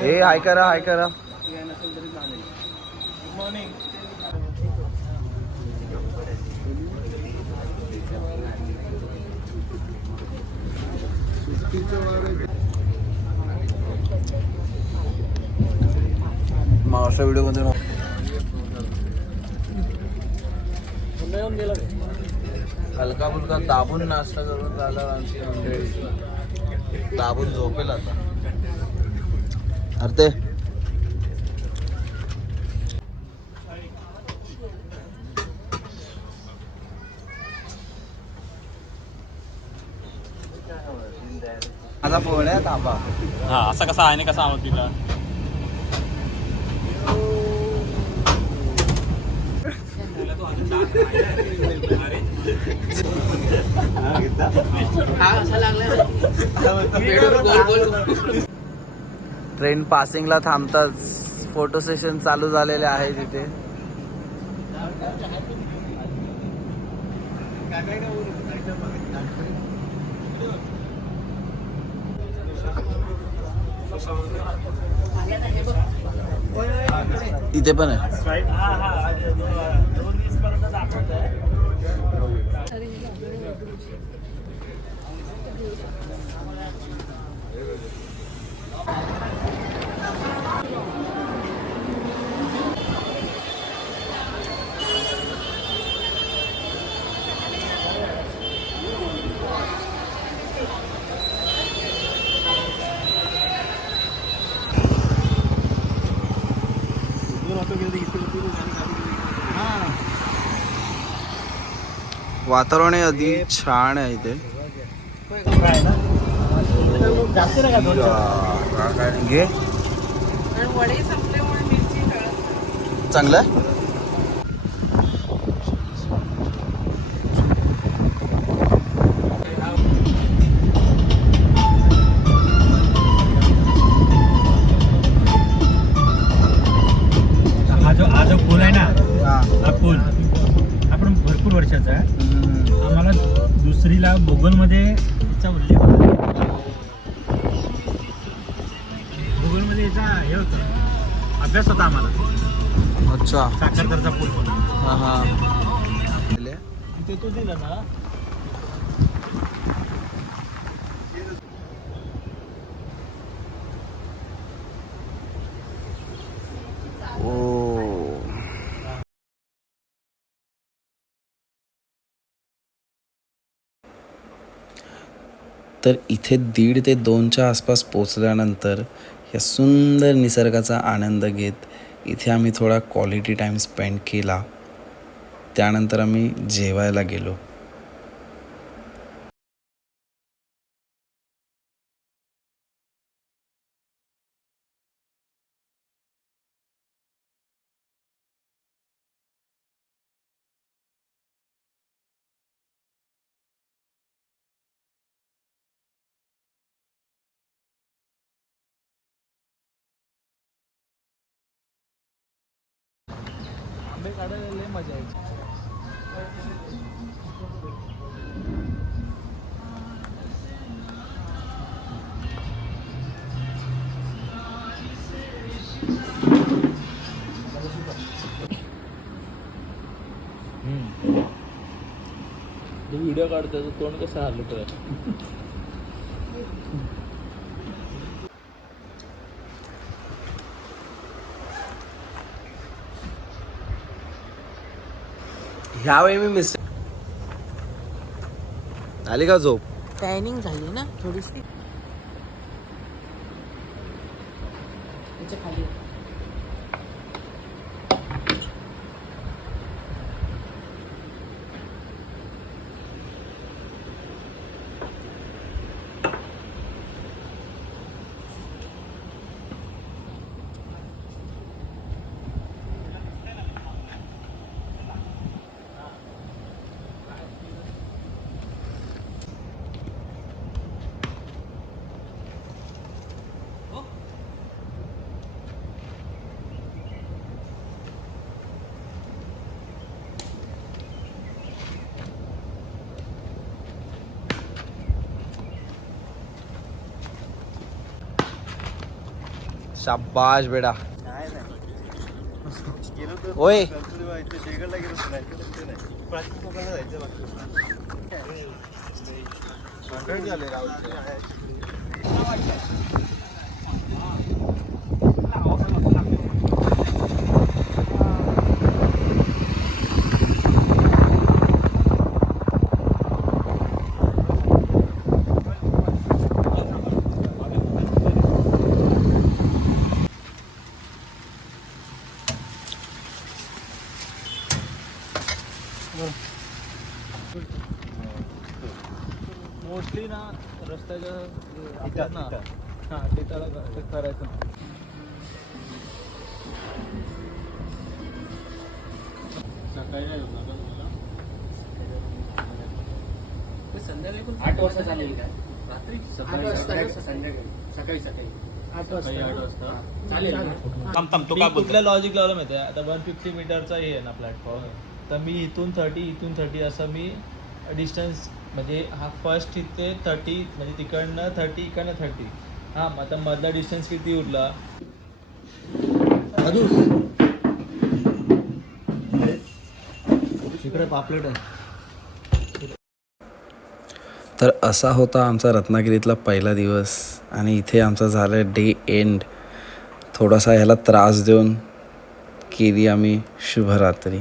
हे हाय करा, हाय करा. मागच्या व्हिडिओ मध्ये हलका फुलका दाबून नाश्ता करून झाला आमची मंडळी. दाबून झोपेल आता. अरे ते माझा फोन आहे थांबा. हा असा कसा आहे कसा आवाज दिला. ट्रेन पासिंगला थांबताच फोटो सेशन चालू झालेले आहे तिथे. इथे पण आहे. वातावरण अगदी छान आहे इथे. घे चांगलं आहे. हा जो पूल आहे ना, हा पूल आपण भरपूर वर्षाचा आहे. आम्हाला दुसरीला भूगोलमध्ये याचा उल्लेख होता. भूगोलमध्ये याचा हे होतं, अभ्यास होता आम्हाला. अच्छा. साखरदरचा पूल होता. हा हा. ते तो दिला ना. तर इथे 1:30 ते 2च्या आसपास पोचल्यानंतर या सुंदर निसर्गाचा आनंद घेत इथे आम्ही थोडा क्वालिटी टाईम स्पेंड केला. त्यानंतर आम्ही जेवायला गेलो. आंबे काढायला लय मजा यायची. व्हिडिओ काढतो तोंड कसं हलत. ह्यावेळी मी मिस आली का झोप. टायनिंग झाली ना थोडीशी. खाली शाबाश बेटा ओय मोस्टली ना रस्त्याच्या ना हा ते त्याला करायचं सकाळी नाही होत ना संध्याकाळी पण 8 वाजता चालेल काय रात्री 8 वाजता संध्याकाळी सकाळी 8 वाजता 8 वाजता चालेल मी कुठल्या लॉजिक लावलं माहिती आहे आता 150 मीटरचा हे आहे ना प्लॅटफॉर्म तर मी इथून 30 असं मी डिस्टन्स म्हणजे हा फर्स्ट इथे 30 म्हणजे तिकडनं 30 इकडनं 30 हां मग आता मधला डिस्टन्स किती उरला इकडे पापलेट आहे तर असा होता आमचा रत्नागिरीतला पहिला दिवस आणि इथे आमचा झालं डे एंड थोडासा ह्याला त्रास देऊन केली आम्ही शुभरात्री.